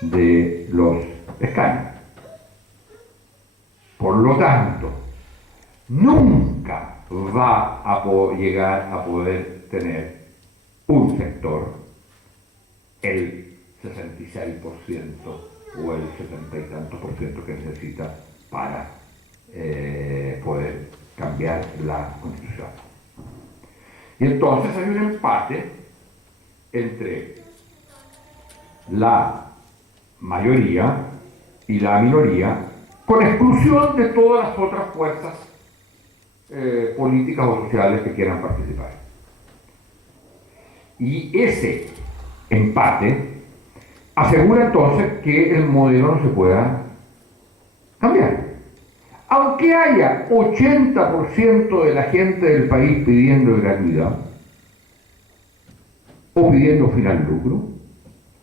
de los escaños. Por lo tanto, nunca va a llegar a poder tener un sector el 66% o el 70 y tantos por ciento que necesita para poder cambiar la Constitución. Y entonces hay un empate entre la mayoría y la minoría, con exclusión de todas las otras fuerzas políticas o sociales que quieran participar. Y ese empate asegura entonces que el modelo no se pueda cambiar. Aunque haya 80% de la gente del país pidiendo gratuidad o pidiendo final lucro,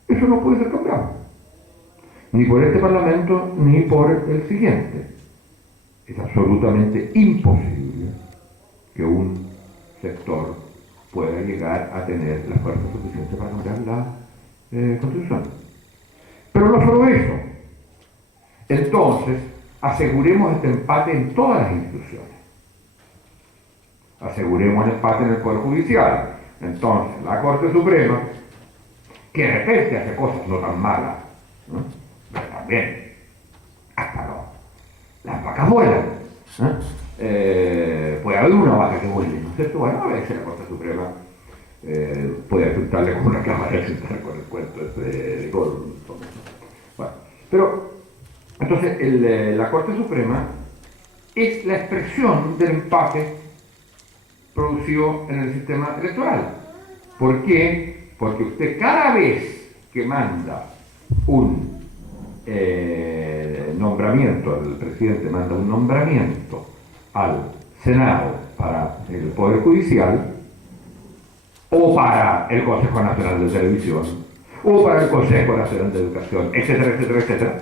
eso no puede ser cambiado. Ni por este Parlamento ni por el siguiente. Es absolutamente imposible que un sector pueda llegar a tener la fuerza suficiente para cambiar la Constitución. Pero no solo eso. Entonces, aseguremos este empate en todas las instituciones. Aseguremos el empate en el Poder Judicial. Entonces, la Corte Suprema, que de repente hace cosas no tan malas, ¿no? Pero también, hasta las vacas vuelan. Puede haber una vaca que vuele, ¿no es cierto? Bueno, a veces la Corte Suprema puede apuntarle con una cámara y sentar con el cuento de Goldman. Bueno, pero entonces la Corte Suprema es la expresión del empate producido en el sistema electoral. ¿Por qué? Porque usted cada vez que manda un nombramiento, el presidente manda un nombramiento al Senado para el Poder Judicial, o para el Consejo Nacional de Televisión, o para el Consejo Nacional de Educación, etcétera, etcétera, etcétera.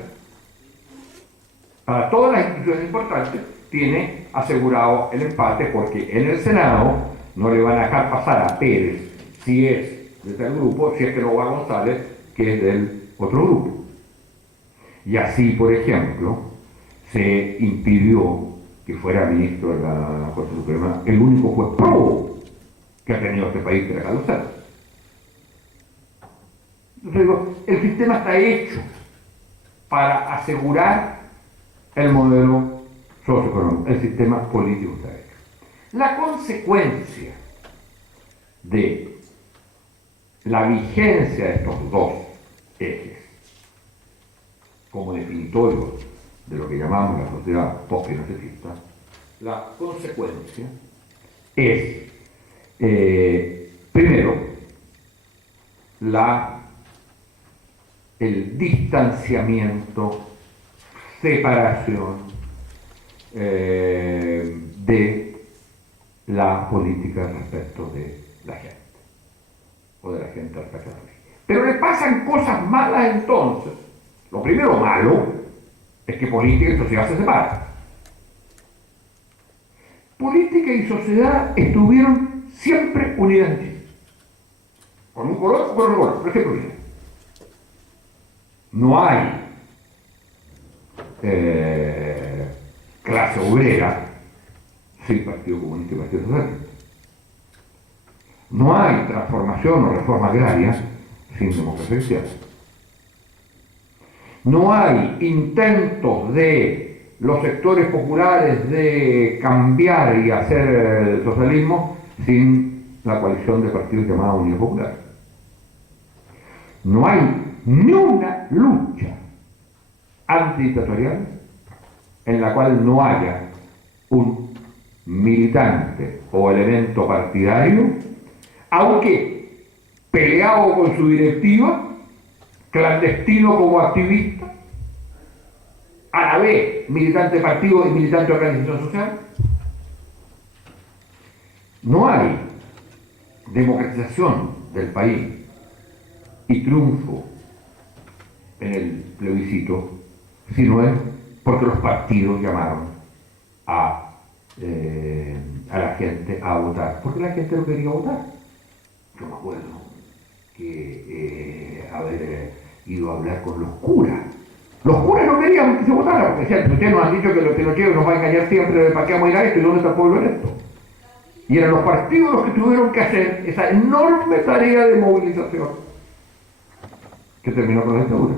Para todas las instituciones importantes tiene asegurado el empate, porque en el Senado no le van a dejar pasar a Pérez si es de tal grupo, si es que no va a González, que es del otro grupo. Y así, por ejemplo, se impidió que fuera ministro de la Corte Suprema el único juez probo que ha tenido este país, que era Carlos Cerda. Entonces digo, el sistema está hecho para asegurar el modelo socioeconómico, el sistema político está hecho. La consecuencia de la vigencia de estos dos ejes como definitorio de lo que llamamos la sociedad post-pinochetista, la consecuencia es, primero, el distanciamiento, separación de la política respecto de la gente, o de la gente respecto a la política. Pero le pasan cosas malas entonces. Lo primero malo es que política y sociedad se separan. Política y sociedad estuvieron siempre unidas en Chile. Con un color o con otro color, pero siempre unidas. No hay clase obrera sin Partido Comunista y Partido Socialista. No hay transformación o reforma agraria sin democracia cristiana. No hay intentos de los sectores populares de cambiar y hacer el socialismo sin la coalición de partidos llamada Unión Popular. No hay ni una lucha antidictatorial en la cual no haya un militante o elemento partidario, aunque peleado con su directiva, clandestino como activista, a la vez militante de partido y militante de organización social. No hay democratización del país y triunfo en el plebiscito si no es porque los partidos llamaron a la gente a votar, porque la gente no quería votar. Yo me acuerdo que ido a hablar con los curas. Los curas no querían que se votara, porque decían, ustedes nos han dicho que los lleve nos va a engañar siempre, ¿para qué vamos a ir a esto y dónde está el pueblo electo? Y eran los partidos los que tuvieron que hacer esa enorme tarea de movilización que terminó con la dictadura.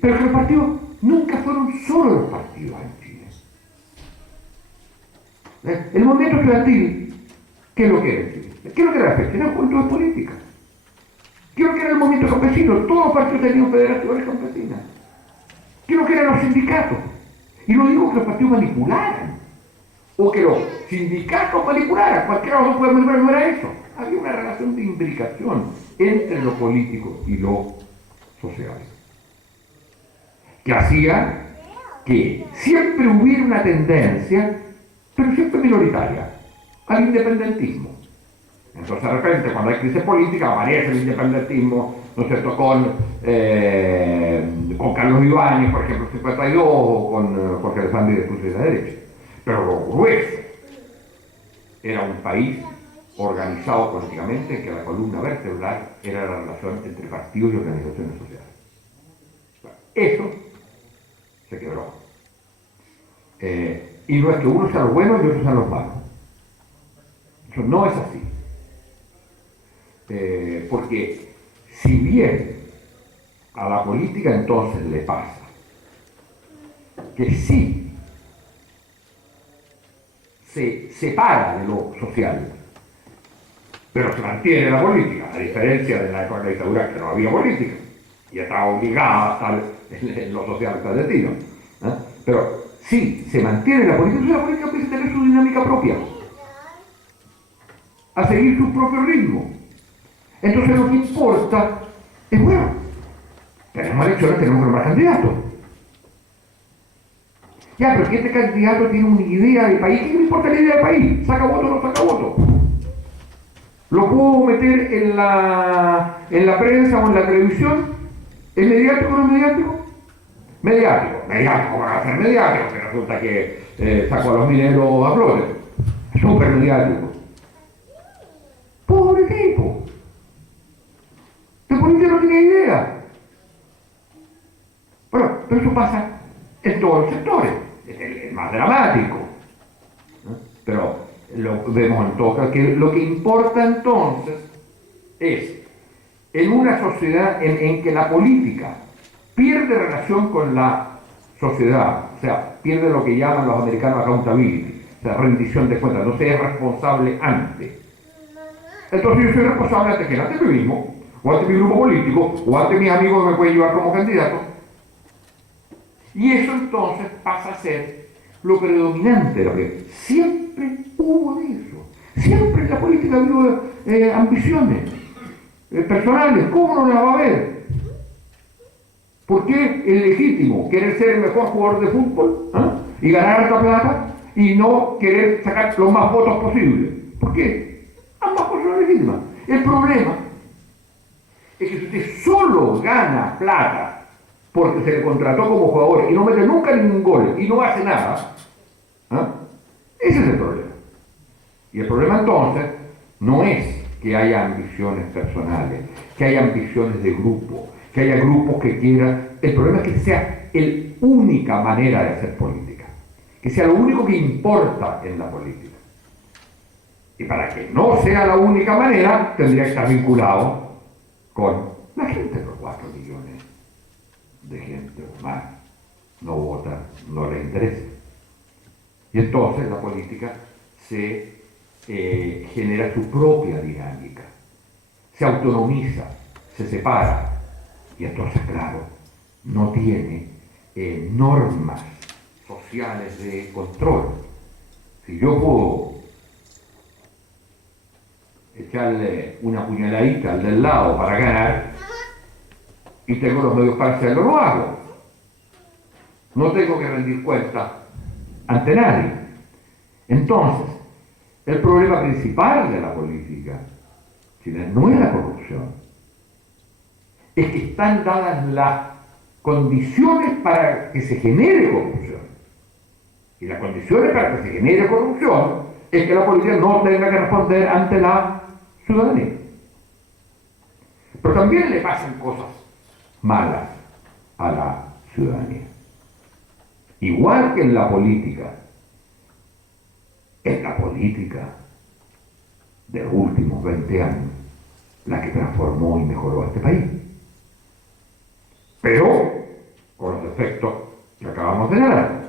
Pero que los partidos nunca fueron solo los partidos en Chile. El movimiento estudiantil, ¿qué es lo que era en Chile? ¿Qué es lo que era la FECH? Era juventud política. ¿Qué es lo que era el movimiento campesino? Todos los partidos tenían federaciones campesinas. ¿Qué es lo que eran los sindicatos? Y no digo que los partidos manipularan, o que los sindicatos manipularan, cualquiera de los dos puede manipular, no era eso. Había una relación de imbricación entre lo político y lo social, que hacía que siempre hubiera una tendencia, pero siempre minoritaria, al independentismo. Entonces de repente cuando hay crisis política aparece el independentismo, ¿no es cierto?, con Carlos Ibáñez, por ejemplo, en 52, o con Jorge Alessandri de la derecha. Pero lo grueso era un país organizado políticamente en que la columna vertebral era la relación entre partidos y organizaciones sociales. Eso se quebró. Y no es que unos sean los buenos y otros sean los malos. Eso no es así. Porque si bien a la política entonces le pasa que sí se separa de lo social, pero se mantiene la política, a diferencia de la época de la dictadura que no había política y estaba obligada a estar en lo social clandestino, ¿eh? Pero sí se mantiene la política, entonces la política empieza a tener su dinámica propia, a seguir su propio ritmo. Entonces lo que importa es, bueno, tenemos elecciones, tenemos que nombrar candidatos. Ya, pero que este candidato tiene una idea de país, ¿qué me importa la idea de país? ¿Saca voto o no saca voto? ¿Lo puedo meter en la prensa o en la televisión? ¿Es mediático o no es mediático? Mediático, van a ser mediático, que resulta que sacó a los mineros a flote. Súper mediático. Pobre tipo. De política no tiene idea. Bueno, pero eso pasa en todos los sectores. Es el más dramático, ¿no? Pero lo vemos en todo caso, que lo que importa entonces es, en una sociedad en que la política pierde relación con la sociedad, o sea, pierde lo que llaman los americanos accountability, o sea, rendición de cuentas, no se es responsable ante. Entonces yo soy responsable ante quién, ante mí mismo, o ante mi grupo político, o ante mis amigos que me pueden llevar como candidato. Y eso entonces pasa a ser lo predominante, lo que siempre hubo de eso. Siempre en la política hubo ambiciones personales. ¿Cómo no las va a haber? ¿Por qué es legítimo querer ser el mejor jugador de fútbol y ganar harta plata y no querer sacar los más votos posibles? ¿Por qué? Ambas cosas son legítimas. El problema es que si usted solo gana plata porque se le contrató como jugador y no mete nunca ningún gol y no hace nada, ese es el problema. Y el problema entonces no es que haya ambiciones personales, que haya ambiciones de grupo, que haya grupos que quieran. El problema es que sea la única manera de hacer política, que sea lo único que importa en la política. Y para que no sea la única manera, tendría que estar vinculado con la gente, los 4 millones de gente o más no vota, no le interesa. Y entonces la política se genera su propia dinámica, se autonomiza, se separa, y entonces, claro, no tiene normas sociales de control. Si yo puedo echarle una puñaladita al del lado para ganar, y tengo los medios para hacerlo, lo hago. No tengo que rendir cuentas ante nadie. Entonces, el problema principal de la política chilena no es la corrupción, es que están dadas las condiciones para que se genere corrupción. Y las condiciones para que se genere corrupción es que la política no tenga que responder ante la ciudadanía. Pero también le pasan cosas malas a la ciudadanía. Igual que en la política, es la política de los últimos 20 años la que transformó y mejoró a este país. Pero con los efectos que acabamos de dar.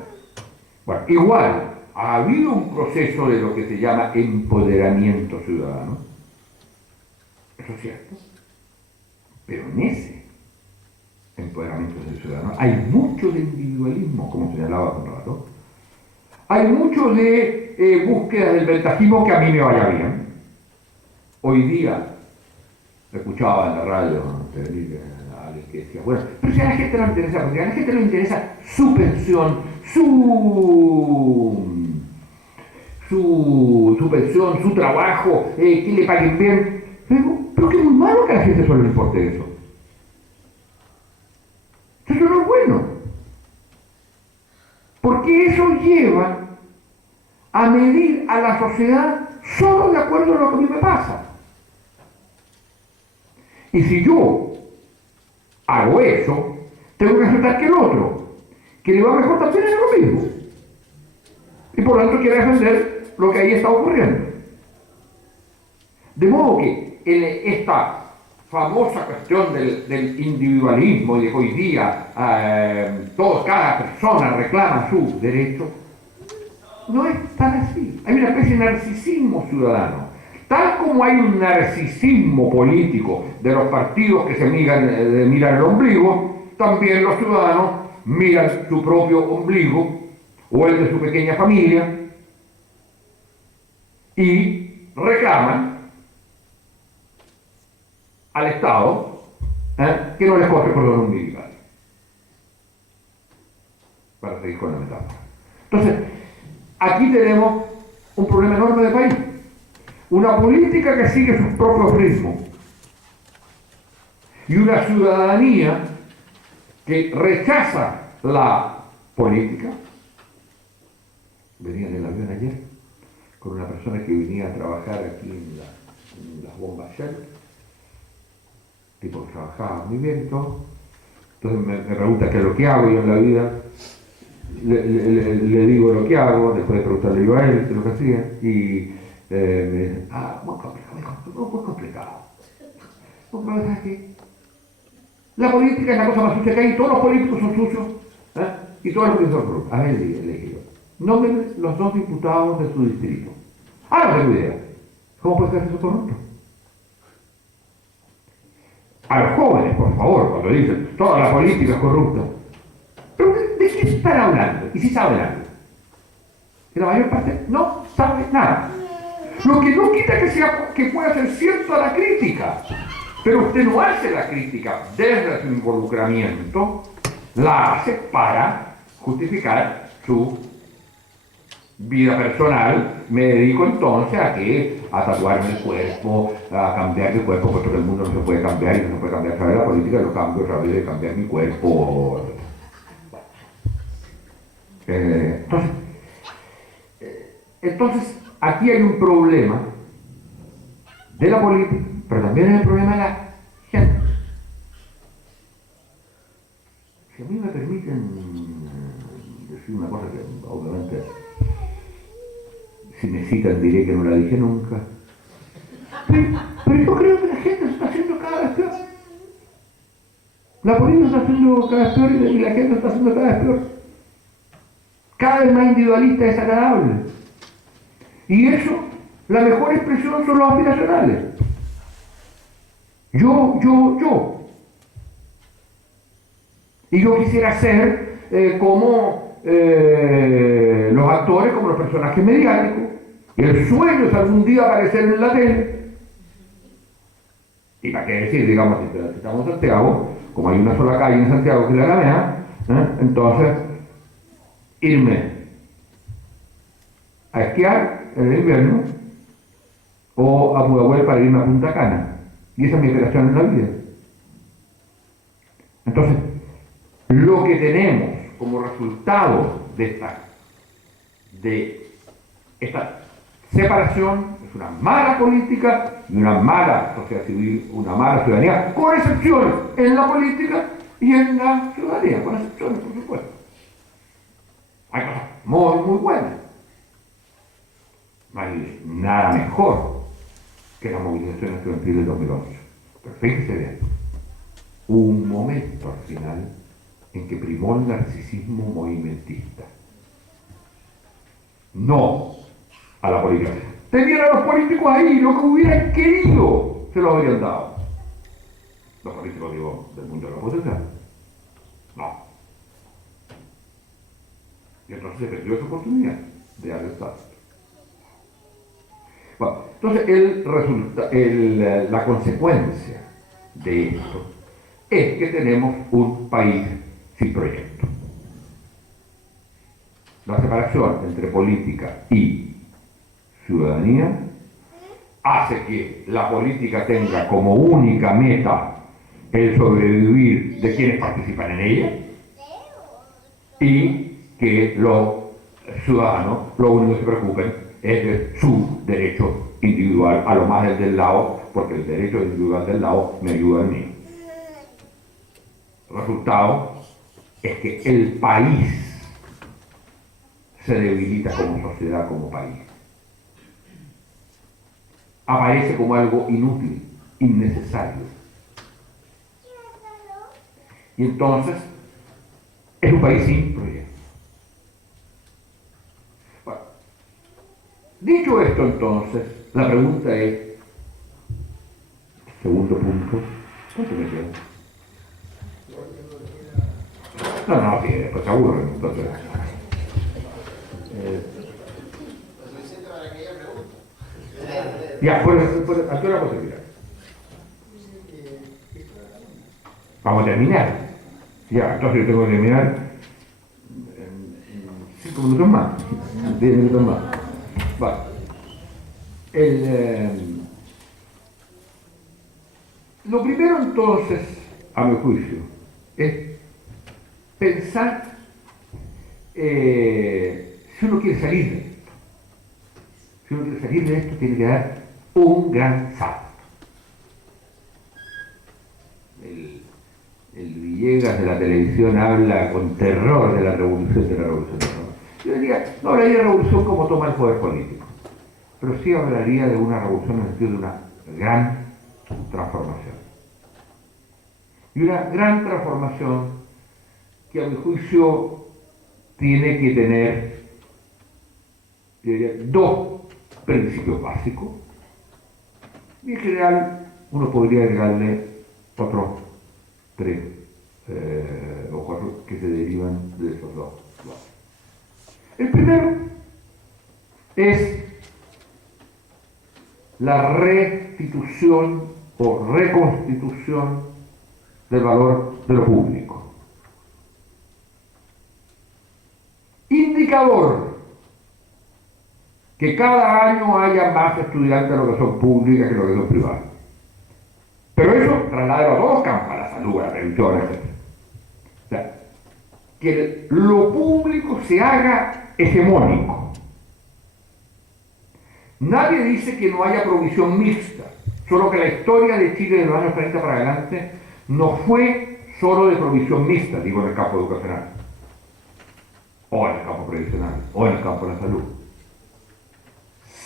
Bueno, igual, ha habido un proceso de lo que se llama empoderamiento ciudadano. Eso es cierto. Pero en ese empoderamiento del ciudadano hay mucho de individualismo, como señalaba hace un rato. Hay mucho de búsqueda del ventajismo que a mí me vaya bien. Hoy día, escuchaba en la radio a alguien que decía, bueno, pero si a la gente no le interesa, porque a la gente no le interesa su pensión, su pensión, su trabajo, que le paguen bien. Pero que es muy malo que a la gente solo le importe eso. Eso no es bueno. Porque eso lleva a medir a la sociedad solo de acuerdo a lo que a mí me pasa. Y si yo hago eso, tengo que aceptar que el otro, que le va mejor, también es lo mismo. Y por lo tanto quiere defender lo que ahí está ocurriendo. De modo que esta famosa cuestión del individualismo y de que hoy día cada persona reclama su derecho, no es tan así. Hay una especie de narcisismo ciudadano. Tal como hay un narcisismo político de los partidos que se miran el ombligo, también los ciudadanos miran su propio ombligo o el de su pequeña familia y reclaman al Estado que no les corte cordón umbilical. Para seguir con la metáfora. Entonces, aquí tenemos un problema enorme de país. Una política que sigue sus propios ritmos y una ciudadanía que rechaza la política. Venía en el avión ayer con una persona que venía a trabajar aquí en las bombas Shell, tipo que trabajaba muy bien, todo. Entonces me pregunta qué es lo que hago yo en la vida. Le digo lo que hago, después de preguntarle yo a él qué es lo que hacía, y me dice, muy complicado. Porque ¿sabes qué? La política es la cosa más sucia que hay, todos los políticos son sucios, y todos los políticos son corruptos. A ver, le dije yo, nómbreme los 2 diputados de su distrito. No tengo idea. ¿Cómo puede ser eso corrupto? A los jóvenes, por favor, cuando dicen, toda la política es corrupta. ¿Pero de qué están hablando? Y si saben algo. Que la mayor parte no sabe nada. Lo que no quita que pueda ser cierto a la crítica. Pero usted no hace la crítica desde su involucramiento, la hace para justificar su vida personal. Me dedico entonces a tatuarme el cuerpo, a cambiar mi cuerpo, porque el mundo no se puede cambiar y no se puede cambiar a través de la política, lo cambio a través de cambiar mi cuerpo. Entonces, aquí hay un problema de la política, pero también hay un problema de la gente. Si a mí me permiten decir una cosa que obviamente, si me citan diré que no la dije nunca, pero yo creo que la gente se está haciendo cada vez peor. La política está haciendo cada vez peor y la gente está haciendo cada vez peor. Cada vez más individualista y desagradable. Y eso, la mejor expresión son los aspiracionales. Yo. Y yo quisiera ser como los actores, como los personajes mediáticos. Y el sueño es algún día aparecer en la tele. Y para qué decir, digamos, si estamos en Santiago, como hay una sola calle en Santiago que es la Alameda, entonces irme a esquiar en el invierno o a Pudahuel para irme a Punta Cana. Y esa es mi aspiración en la vida. Entonces, lo que tenemos como resultado de esta separación es una mala política y una mala sociedad civil, una mala ciudadanía, con excepciones en la política y en la ciudadanía, con excepciones, por supuesto. Hay cosas muy, muy buenas. No hay nada mejor que la movilización estudiantil del 2011. Pero fíjese bien, hubo un momento al final en que primó el narcisismo movimentista. No a la política. Tenían a los políticos ahí, lo que hubieran querido, se lo habrían dado. Los políticos, digo, del mundo de la oposición. No. Y entonces se perdió esa oportunidad de arrestar. Bueno, entonces la consecuencia de esto es que tenemos un país sin proyecto. La separación entre política y ciudadanía hace que la política tenga como única meta el sobrevivir de quienes participan en ella y que los ciudadanos lo único que se preocupen es de su derecho individual, a lo más el del lado, porque el derecho individual del lado me ayuda a mí. El resultado es que el país se debilita como sociedad, como país. Aparece como algo inútil, innecesario. Y entonces es un país sin proyecto. Bueno, dicho esto entonces, la pregunta es, segundo punto, ¿cuánto me queda? No, sí, después se aburren, entonces. Ya, ¿a qué hora vamos a terminar? Vamos a terminar. Ya, entonces yo tengo que terminar en 5 minutos más, 10 minutos más. Vale. Lo primero entonces, a mi juicio, es pensar si uno quiere salir de esto. Si uno quiere salir de esto, tiene que dar un gran salto. El Villegas de la televisión habla con terror de la revolución ¿no? Yo diría, no hablaría de revolución como toma el poder político, pero sí hablaría de una revolución en el sentido de una gran transformación. Y una gran transformación que a mi juicio tiene que tener, yo diría, dos principios básicos, y en general uno podría agregarle otros 3 o 4 que se derivan de esos dos. El primero es la restitución o reconstitución del valor de lo público. Indicador que cada año haya más estudiantes de lo que son públicas que lo que son privadas. Pero eso traslada a todos los campos, a la salud, a la prevención, etc. O sea, que lo público se haga hegemónico. Nadie dice que no haya provisión mixta, solo que la historia de Chile de los años 30 para adelante no fue solo de provisión mixta, digo en el campo educacional, o en el campo previsional, o en el campo de la salud,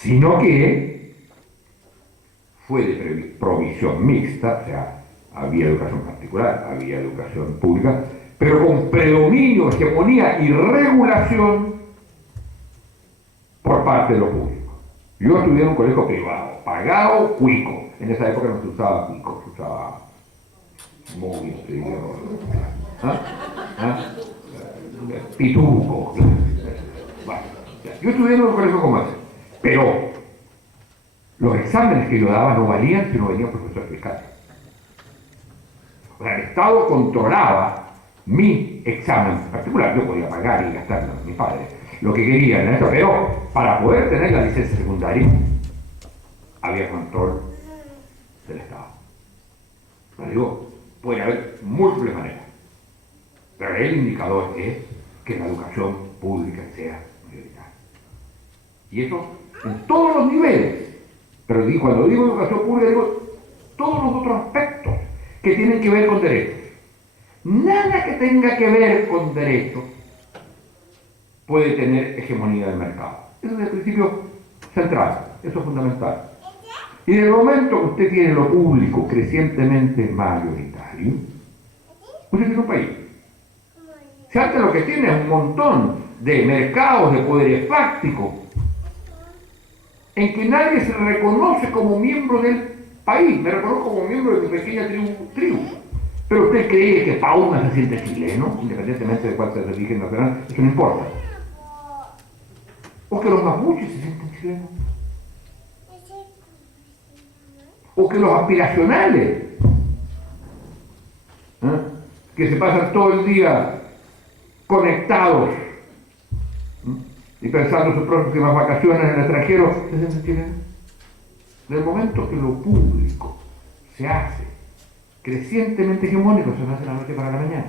sino que fue de provisión mixta, o sea, había educación particular, había educación pública, pero con predominio, hegemonía y regulación por parte de lo público. Yo estudié en un colegio privado, pagado, cuico. En esa época no se usaba cuico, se usaba móvil, pituco. Bueno, yo estudié en un colegio como ese, pero los exámenes que yo daba no valían si no venía un profesor fiscal. O sea, el Estado controlaba mi examen particular. Yo podía pagar y gastar a mis padres lo que querían en eso, pero para poder tener la licencia secundaria había control del Estado. Pero digo, puede haber múltiples maneras, pero el indicador es que la educación pública sea mayoritaria. Y eso en todos los niveles. Pero cuando digo educación pública, digo todos los otros aspectos que tienen que ver con derechos. nada que tenga que ver con derecho puede tener hegemonía del mercado. Ese es el principio central, eso es fundamental. Y en el momento que usted tiene lo público crecientemente mayoritario, usted tiene un país. Si antes lo que tiene es un montón de mercados de poderes fácticos en que nadie se reconoce como miembro del país, me reconozco como miembro de mi pequeña tribu. Pero usted cree que Pauma se siente chileno, independientemente de cuál sea su origen nacional, eso no importa. O que los mapuches se sienten chilenos. O que los aspiracionales, que se pasan todo el día conectados y pensando sus próximas vacaciones en el extranjero, se sienten chilenos. En el momento que lo público se hace crecientemente hegemónico, se hace de la noche para la mañana.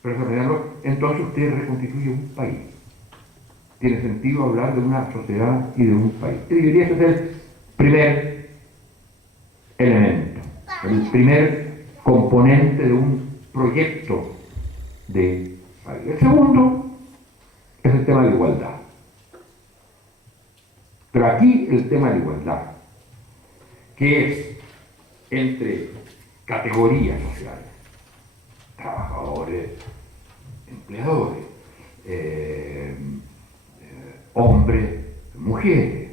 Pero entonces usted reconstituye un país. Tiene sentido hablar de una sociedad y de un país. Y diría ese es el primer elemento, el primer componente de un proyecto de país. El segundo es el tema de igualdad. Pero aquí el tema de igualdad, que es entre categorías sociales, trabajadores, empleadores, hombres, mujeres,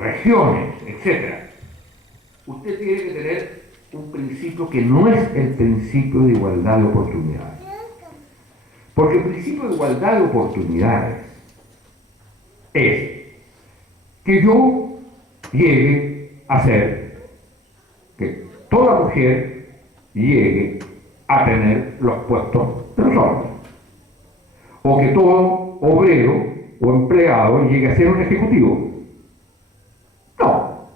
regiones, etc. Usted tiene que tener un principio que no es el principio de igualdad de oportunidades. Porque el principio de igualdad de oportunidades es que yo llegue a ser, que toda mujer llegue a tener los puestos de los hombres, o que todo obrero o empleado llegue a ser un ejecutivo. No,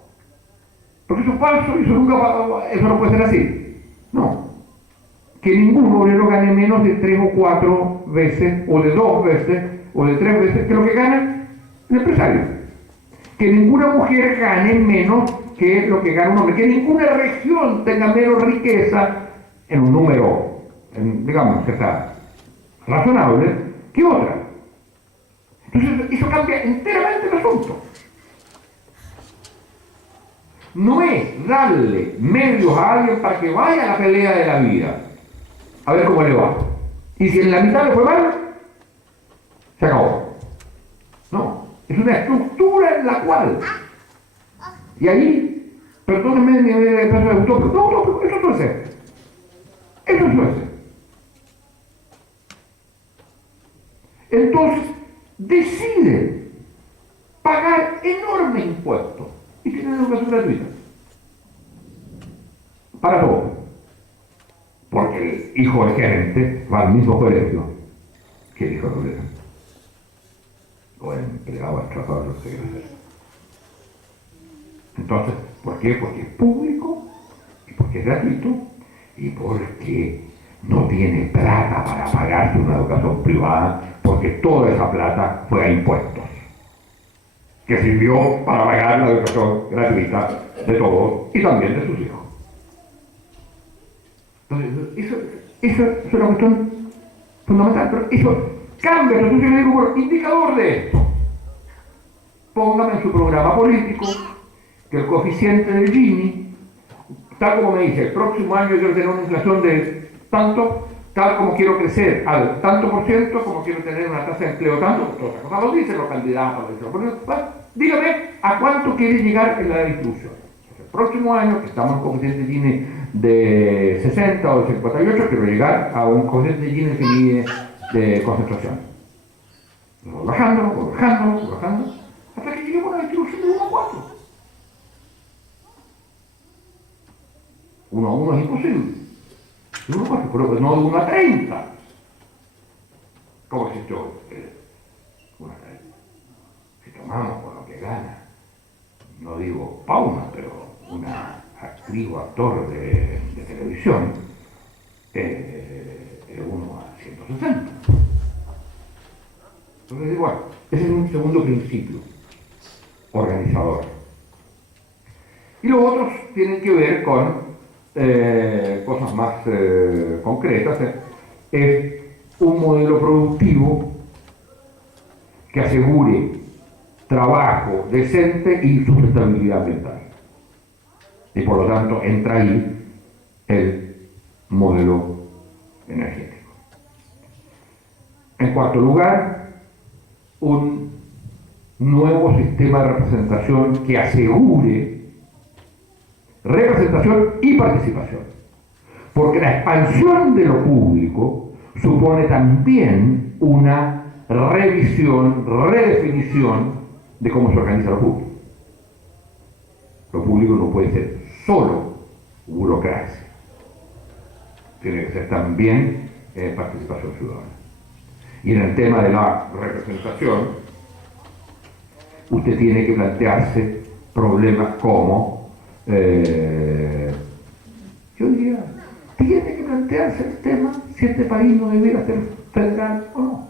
porque eso es falso y eso no puede ser así. No, que ningún obrero gane menos de 3 o 4 veces, o de 2 veces, o de 3 veces que lo que gana el empresario. Que ninguna mujer gane menos que lo que gana un hombre. Que ninguna región tenga menos riqueza en un número, digamos, que está razonable, que otra. Entonces, eso cambia enteramente el asunto. No es darle medios a alguien para que vaya a la pelea de la vida, a ver cómo le va. Y si en la mitad le fue mal, se acabó. No, es una estructura en la cual, y ahí, perdónenme mi paso de autor, no, eso no es ser. Eso no es ser. Entonces, decide pagar enormes impuestos y tener educación gratuita. Para todos. Porque el hijo del gerente va al mismo colegio que el hijo del obrero. O el empleado, el trabajador, lo que quiera hacer. Entonces, ¿por qué? Porque es público, y porque es gratuito, y porque no tiene plata para pagarse una educación privada, porque toda esa plata fue a impuestos, que sirvió para pagar la educación gratuita de todos y también de sus hijos. Entonces, eso es una cuestión fundamental, pero eso cambia. Entonces yo le digo, bueno, indicador de esto, póngame en su programa político que el coeficiente del Gini, tal como me dice, el próximo año yo tener una inflación de tanto, tal como quiero crecer al tanto por ciento, como quiero tener una tasa de empleo tanto, todas las cosas lo dicen los candidatos, dígame a cuánto quiere llegar en la distribución. El próximo año, que estamos en coeficiente Gini de 60 o de 58, quiero llegar a un coeficiente Gini que mide de concentración. Voy bajando, hasta que lleguemos a una distribución de 1 a 4. 1 a 1 es imposible. 1 a 4, pero no de 1 a 30. ¿Cómo existió 1 a 30? Si tomamos por lo que gana, no digo Pauma, pero una actriz o actor de televisión, es 1 a 160. Entonces, igual, ese es un segundo principio organizador. Y los otros tienen que ver con cosas más concretas. Es un modelo productivo que asegure trabajo decente y sustentabilidad ambiental. Y por lo tanto entra ahí el modelo energético. En cuarto lugar, un nuevo sistema de representación que asegure representación y participación. Porque la expansión de lo público supone también una revisión, redefinición de cómo se organiza lo público. Lo público no puede ser solo burocracia. Tiene que ser también participación ciudadana. Y en el tema de la representación, usted tiene que plantearse problemas como, yo diría, tiene que plantearse el tema si este país no debiera ser federal o no.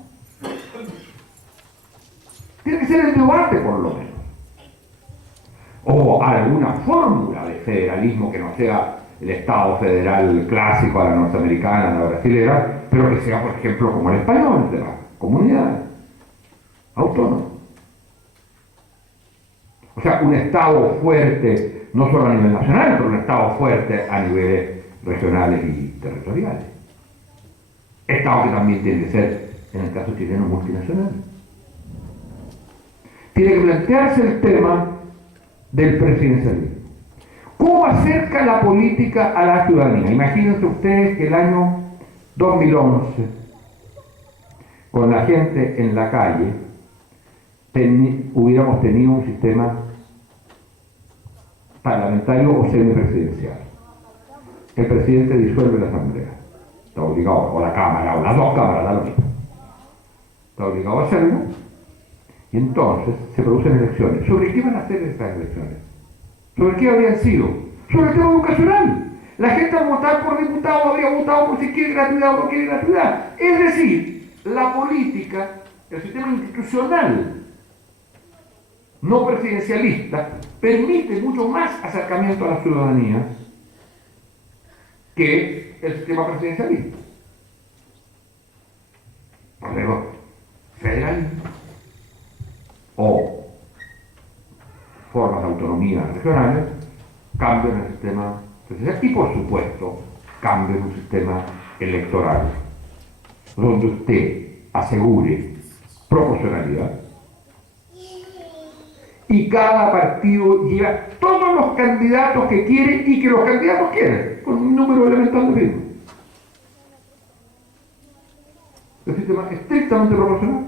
Tiene que ser el debate, por lo menos. O alguna fórmula de federalismo que no sea el Estado federal clásico a la norteamericana, a la brasilera, pero que sea, por ejemplo, como el español, de la comunidad autónoma. O sea, un Estado fuerte, no solo a nivel nacional, pero un Estado fuerte a niveles regionales y territoriales. Estado que también tiene que ser, en el caso chileno, multinacional. Tiene que plantearse el tema del presidencialismo. ¿Cómo acerca la política a la ciudadanía? Imagínense ustedes que el año 2011, con la gente en la calle, hubiéramos tenido un sistema parlamentario o semipresidencial. El presidente disuelve la asamblea, está obligado, o la cámara, o las dos cámaras, da lo mismo. Está obligado a hacerlo, y entonces se producen elecciones. ¿Sobre qué van a ser esas elecciones? ¿Sobre qué habrían sido? Sobre el tema educacional. La gente al votar por diputado habría votado por si quiere gratuidad o no quiere gratuidad. Es decir, la política, el sistema institucional no presidencialista, permite mucho más acercamiento a la ciudadanía que el sistema presidencialista. Por ejemplo, federalismo o formas de autonomía regionales cambian el sistema presidencial y, por supuesto, cambian un sistema electoral donde usted asegure proporcionalidad y cada partido lleva todos los candidatos que quiere y que los candidatos quieren, con un número elemental de firmas. El sistema estrictamente proporcional,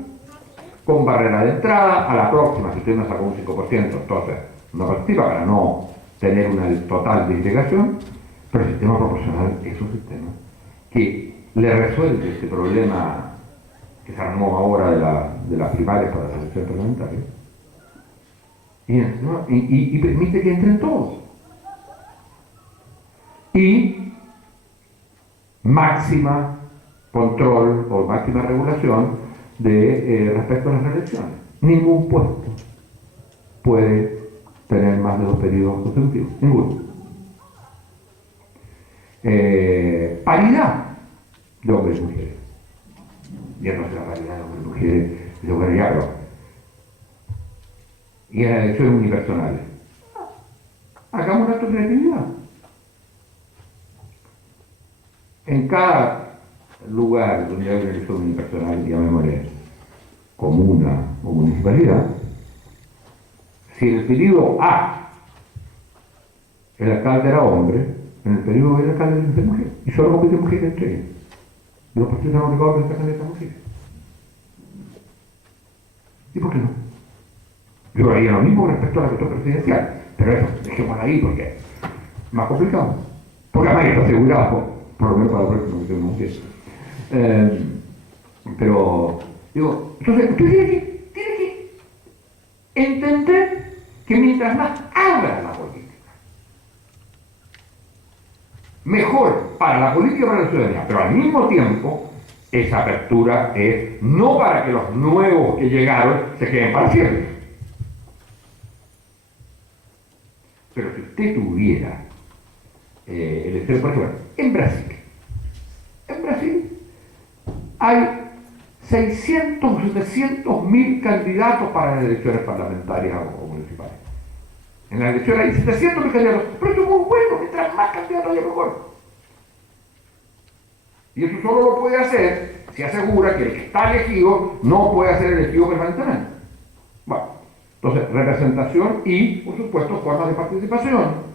con barrera de entrada. A la próxima, si usted no sacó un 5%, entonces no participa para no tener una total disgregación, pero el sistema proporcional es un sistema que le resuelve este problema que se armó ahora de las primarias para las elecciones parlamentarias. Y permite que entren todos. Y máxima control o máxima regulación respecto a las reelecciones. Ningún puesto puede tener más de 2 periodos consecutivos. Ninguno. Paridad de hombres y mujeres. Y entonces la paridad de hombres y mujeres dice, bueno, ya, pero y en las elecciones unipersonales. Hagamos una creatividad. En cada lugar donde hay una elección unipersonal, llamémosle comuna o municipalidad, si en el periodo A el alcalde era hombre, en el periodo B el alcalde era mujer. Y solo compiten mujeres entre ellos. Y los partidos están obligados a presentar candidatas mujeres. ¿Y por qué no? Yo haría lo mismo respecto a la cuestión presidencial, pero eso, dejémoslo ahí porque es más complicado. Porque además está asegurado, por lo menos para la próxima que tenemos que pero, digo, entonces, usted tiene que entender que mientras más abra la política, mejor para la política y para la ciudadanía, pero al mismo tiempo, esa apertura es no para que los nuevos que llegaron se queden para siempre. Pero si usted hubiera elecciones, por ejemplo, en Brasil hay 600 o 700 mil candidatos para las elecciones parlamentarias o municipales. En la elección hay 700 mil candidatos, pero eso es muy bueno, mientras más candidatos haya mejor. Y eso solo lo puede hacer si asegura que el que está elegido no puede ser elegido permanentemente. Bueno, entonces, representación y, por supuesto, formas de participación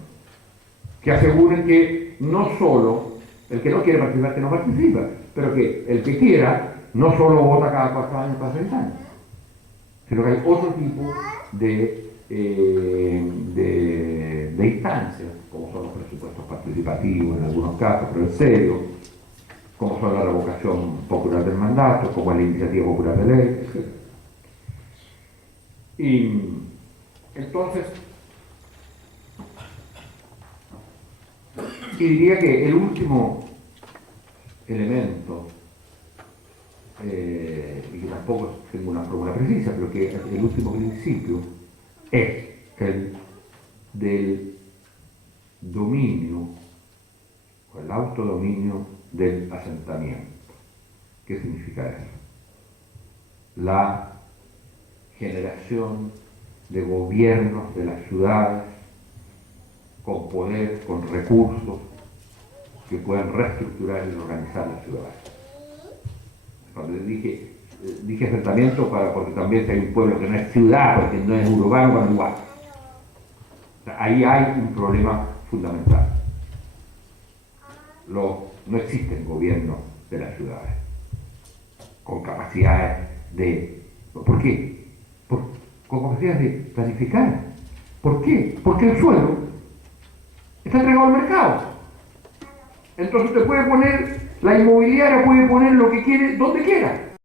que aseguren que no solo el que no quiere participar, que no participa, pero que el que quiera no solo vota cada 4 años, cada 6 años, sino que hay otro tipo de instancias, como son los presupuestos participativos en algunos casos, pero en serio, como son la revocación popular del mandato, como es la iniciativa popular de ley, etc. Y entonces, y diría que el último elemento, y que tampoco tengo una fórmula precisa, pero que el último principio es el del dominio, o el autodominio del asentamiento. ¿Qué significa eso? La generación de gobiernos de las ciudades con poder, con recursos, que puedan reestructurar y organizar las ciudades. Cuando dije asentamiento, porque también si hay un pueblo que no es ciudad, porque no es urbano, pero igual. O sea, ahí hay un problema fundamental. No existen gobiernos de las ciudades con capacidades de... ¿Por qué? Con capacidades de planificar. ¿Por qué? Porque el suelo está entregado al mercado. Entonces usted puede poner, la inmobiliaria puede poner lo que quiere donde quiera.